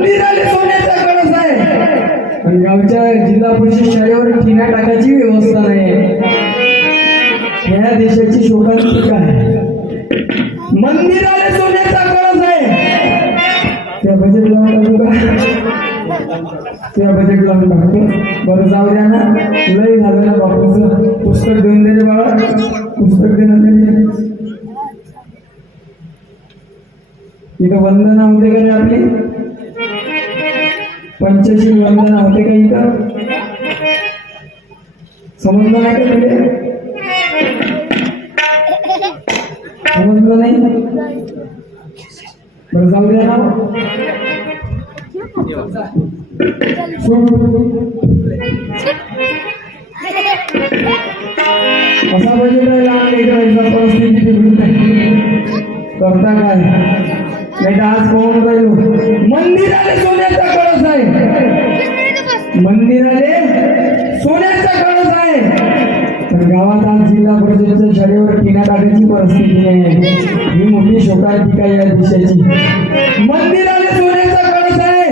मंदिराला सोन्याचा कळस आहे. पण गावच्या जिल्हा परिषद शाळेवर टिना टाकायची व्यवस्था नाही. ह्या देशाची शोकांतिका आहे? मंदिराला सोन्याचा कळस आहे. त्या बजेट लावून टाकू का? त्या बजेट लावून टाकतो बरं जाऊ द्या ना. लय झालं ना बापूचं. पुस्तक देऊन दे बाबा पुस्तक दे ना तरी इथं वंदना होते का रे आपली? पंचशील वंदना होते का इथं? समजलं नाही का तुले समजलं नाही? बरं जाऊ द्या ना असा बजेट राहिला लेकरांचा परिस्थिती करता काय? नाही आज कोण राहिलो मंदिराला सोन्याचा कळस आहे. मंदिराले सोन्याचा कळस आहे. तर गावात आज जिल्हा परिषदेच्या शाळेवर टिना टाकायची परिस्थिती नाही आहे. ही मोठी शोकांतिका आहे या देशाची. मंदिराला सोन्याचा कळस आहे.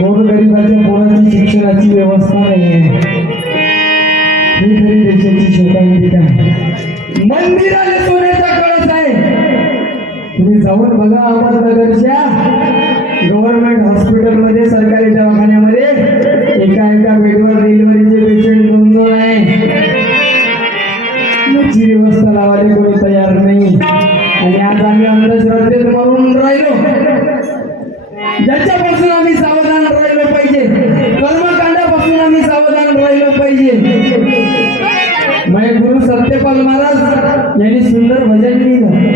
गोरगरिबाच्या पोराची शिक्षणाची व्यवस्था नाही आहे. ही खरी देशाची शोकांतिका आहे. जाऊन बघा अहमदनगरच्या गव्हर्नमेंट हॉस्पिटलमध्ये सरकारी दवाखान्यामध्ये. एका एका बेडवर डिलिव्हरीचे पेशंट दोन दोन आहे व्यवस्था लावायला कोणी तयार नाही. आणि आज आम्ही अंधश्रद्धेत मरून राहिलो. ज्याच्यापासून आम्ही सावधान राहिलो पाहिजे. कर्मकांडापासून आम्ही सावधान राहिलो पाहिजे. माझे गुरु सत्यपाल महाराज यांनी सुंदर भजन लिहिलं.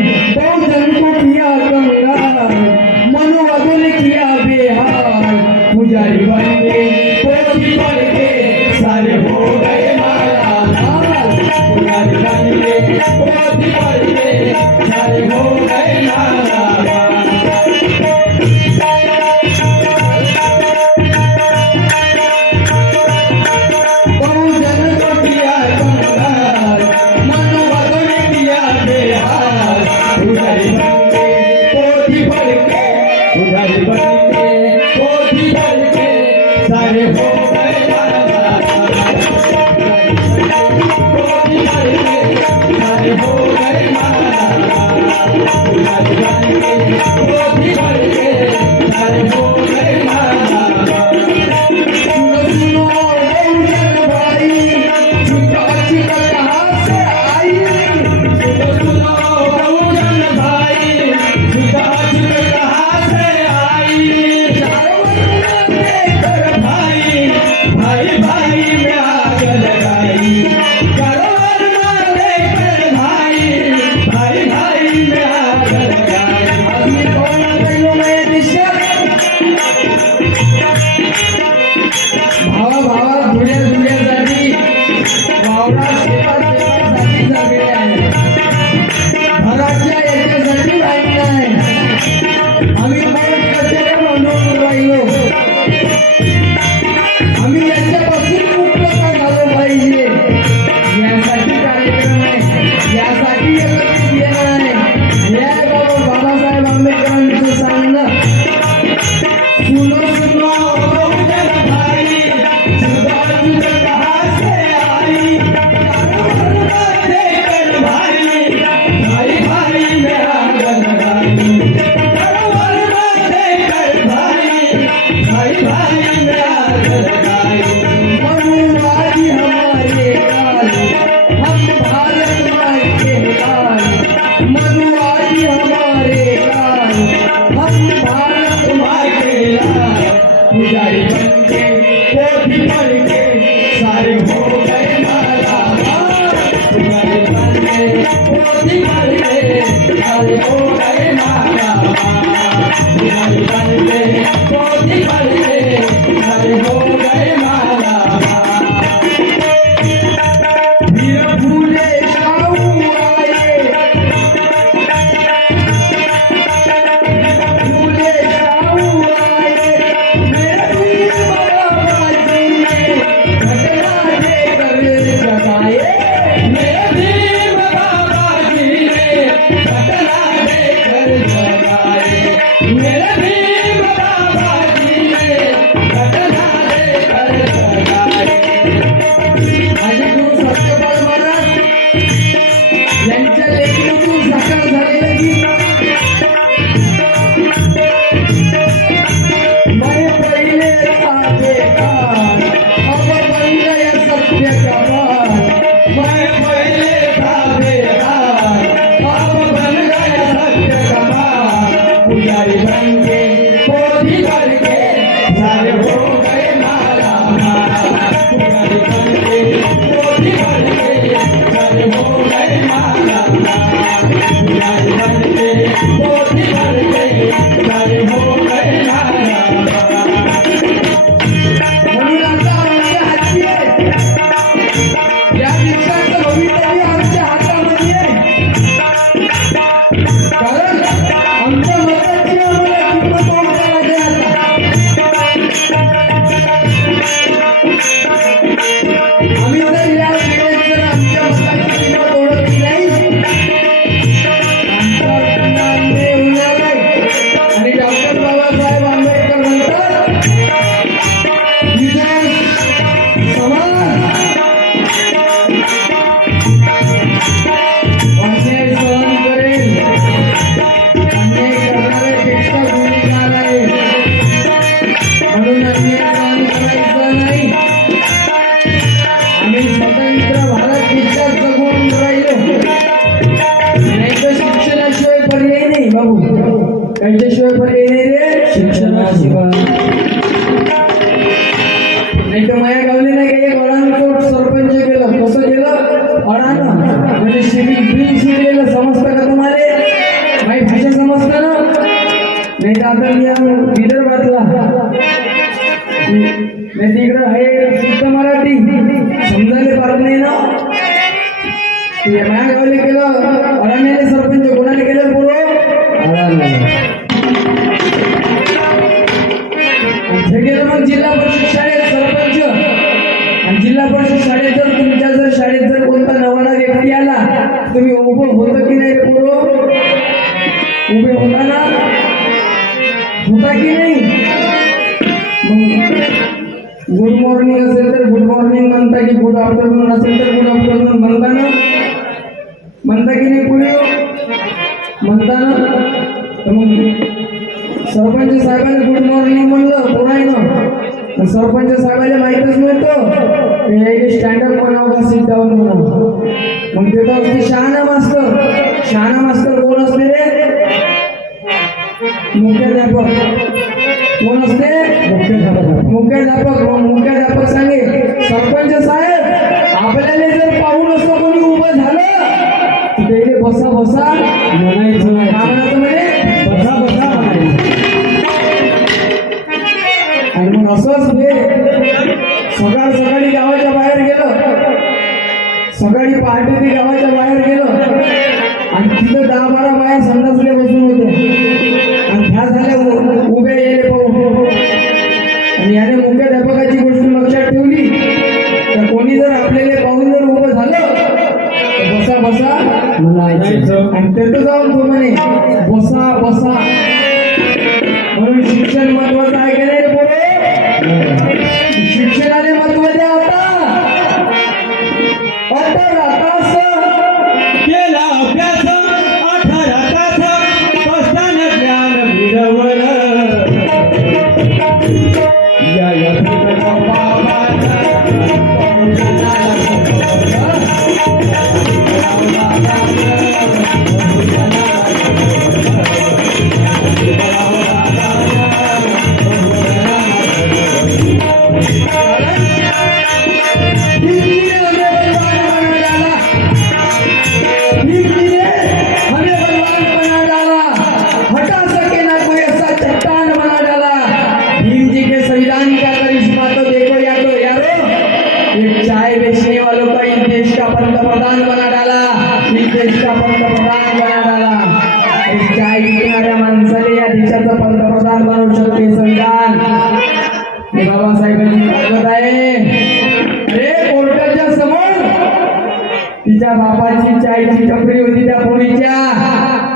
Thank you. पहिले स्टँडअप म्हणावं का सीट डाऊन म्हणावं मग तिथं असते शहाणा मास्तर. शहाणा मास्तर कोण असते रे? मुख्याध्यापक. कोण असते? मुख्याध्यापक. मुख्याध्यापक मुख्याध्यापक सांगे. सरपंच साहेब? ठिकाणी कोर्टाच्या समोर. तिच्या बापाची चायची टपरी होती त्या पोरीच्या.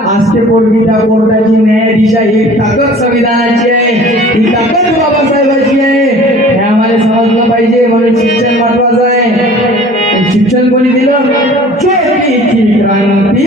आजचे पोरगी त्या कोर्टाची न्यायाधीशा ही ताकद संविधानाची आहे. ही ताकद बाबासाहेबांची आहे. हे आम्हाला समजलं पाहिजे. म्हणून शिक्षण महत्वाचं आहे. शिक्षण कोणी दिलं? क्रांती.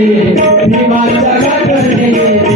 भीमा जगत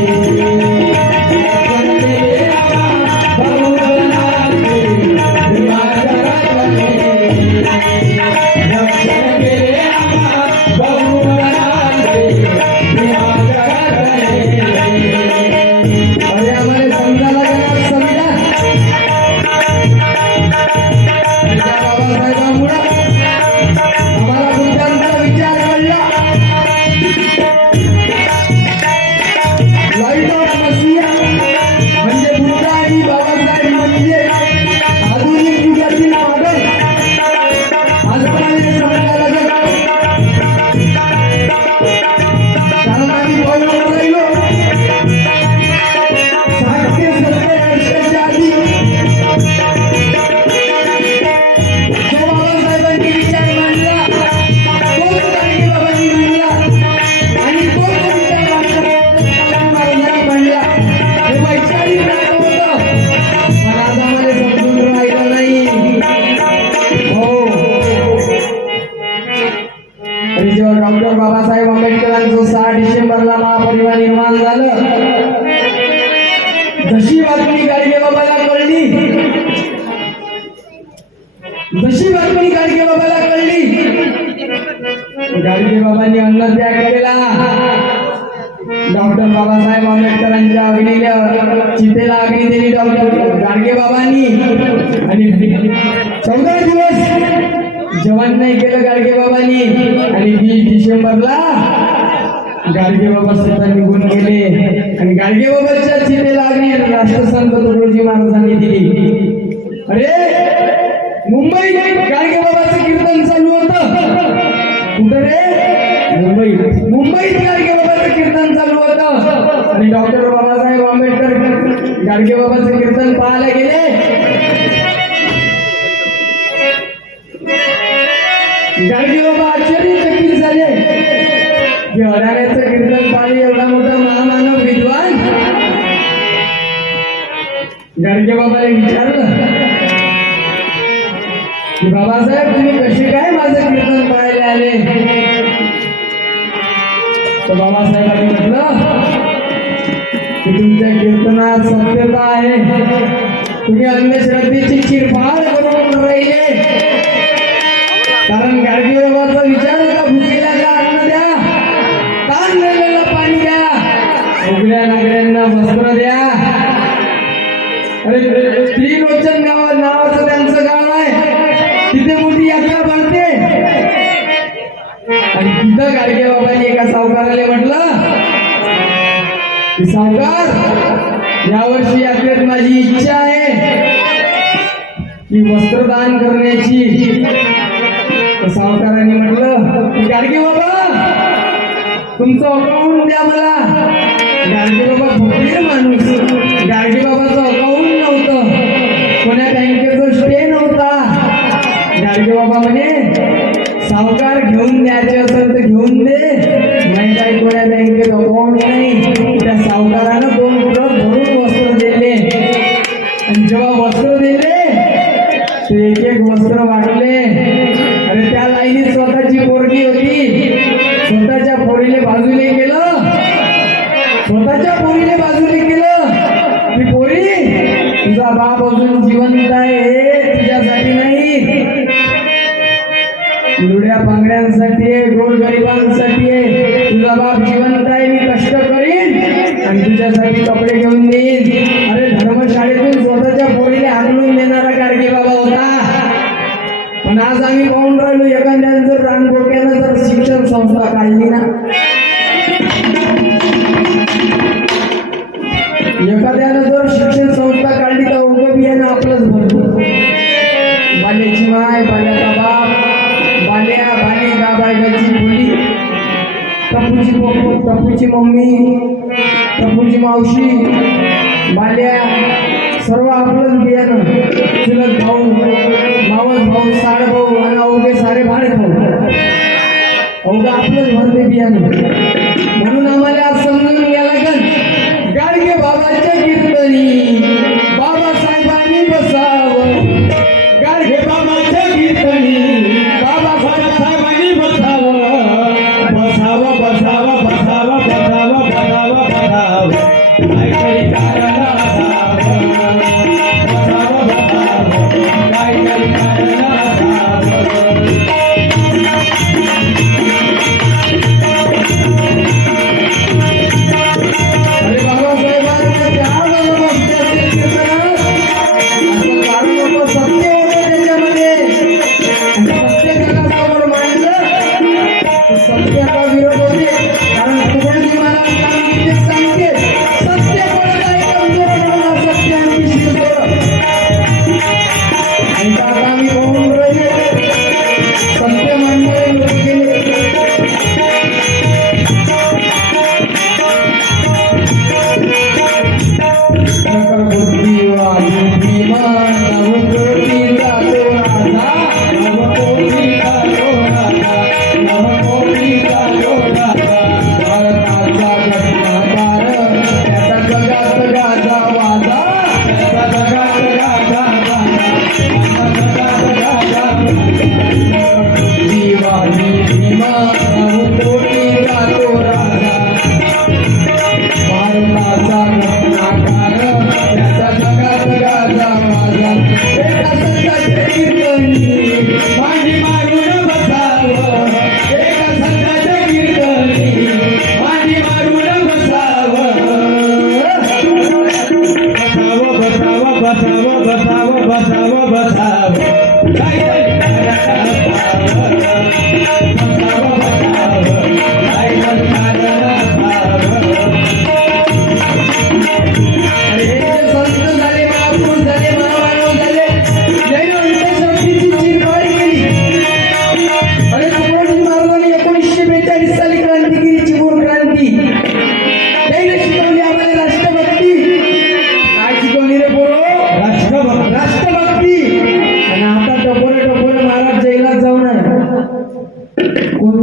जशी बातमी गाडगे बाबाला कळली? जशी बातमी गाडगे बाबाला कळली? गाडगे बाबांनी अन्न त्याग केला. डॉक्टर बाबासाहेब आंबेडकरांच्या अग्नीला चितेला अग्नी दिली डॉक्टर गाडगे बाबांनी. आणि चौदा दिवस जेवण नाही केलं गाडगे बाबांनी. आणि वीस डिसेंबरला गाडगे बाबा स्वतः निघून गेले. आणि गाडगे बाबाच्या चितेला अग्नी राष्ट्रसंत तुकडोजी महाराजांनी दिली. अरे मुंबई गाडगे बाबाचं कीर्तन चालू होतं. कुठं रे? मुंबई मुंबईत गाडगे बाबाचं कीर्तन चालू होतं. आणि डॉक्टर बाबासाहेब आंबेडकर गाडगे बाबाचं कीर्तन पाहायला गेले. गाडगे की कीर्तन पाणी एवढा मोठा महामानव विद्वान? गाडगे बाबाला विचारलं. की बाबासाहेब तुम्ही कसे काय माझं कीर्तन पाहायला आले? तर बाबासाहेबांनी म्हटलं की तुमच्या कीर्तनात सत्यता आहे. तुम्ही अंधश्रद्धेची चिरफाड करून राहिले. कारण गाडगे बाबाचा विचार त्रिलोचन गाव नावाचं त्यांचं गाव आहे. तिथे मोठी यात्रा भरते. आणि तिथं गाडगे बाबांनी एका सावकाराला म्हटलं सावकार यावर्षी यात्रेत माझी इच्छा आहे की वस्त्रदान करण्याची. सावकारांनी म्हटलं गाडगे बाबा तुमचं अकाउंट द्या मला. लुड्या पांगड्यांसाठी आहे गोर गरिबांसाठी आहे. तुझा बाप जिवंत आहे मी कष्ट करीन आणि तुझ्यासाठी कपडे घेऊन देईन. अरे धर्मशाळेतून स्वतःच्या पोरीने हाकलून देणारा गाडगे बाबा होता. पण आज आम्ही पाहून राहिलो एखाद्या जर रानगोट्यानं जर शिक्षण संस्था काढली ना पप्पू मम्मी टपूची मावशी बाल्या सर्व आपलंच बियाणं चुलत भाऊ मावस भाऊ साड भाऊ आणि अवघे सारे भाडे भाऊ अवघं आपलंच भरते बियाणं. म्हणून आम्हाला आज समजून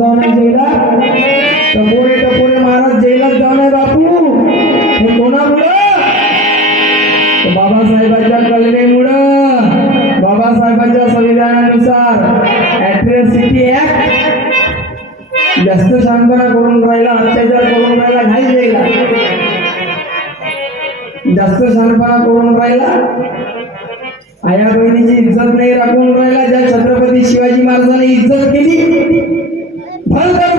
जाऊ नये जैला टपोरे टपोरे महाराज जैलात जाऊ बापू. हे कोणामुळं? बाबासाहेबांच्या कलमेमुळं. बाबासाहेबांच्या संविधानानुसार ऍट्रॉसिटी ऍक्ट जास्त शांतपणा करून राहिला अत्याचार करून राहिला नाही जायला जास्त शांतपणा करून राहिला. आया बहिणीची इज्जत नाही राखून राहिला ज्या छत्रपती शिवाजी महाराजांनी इज्जत केली. ಬಲದ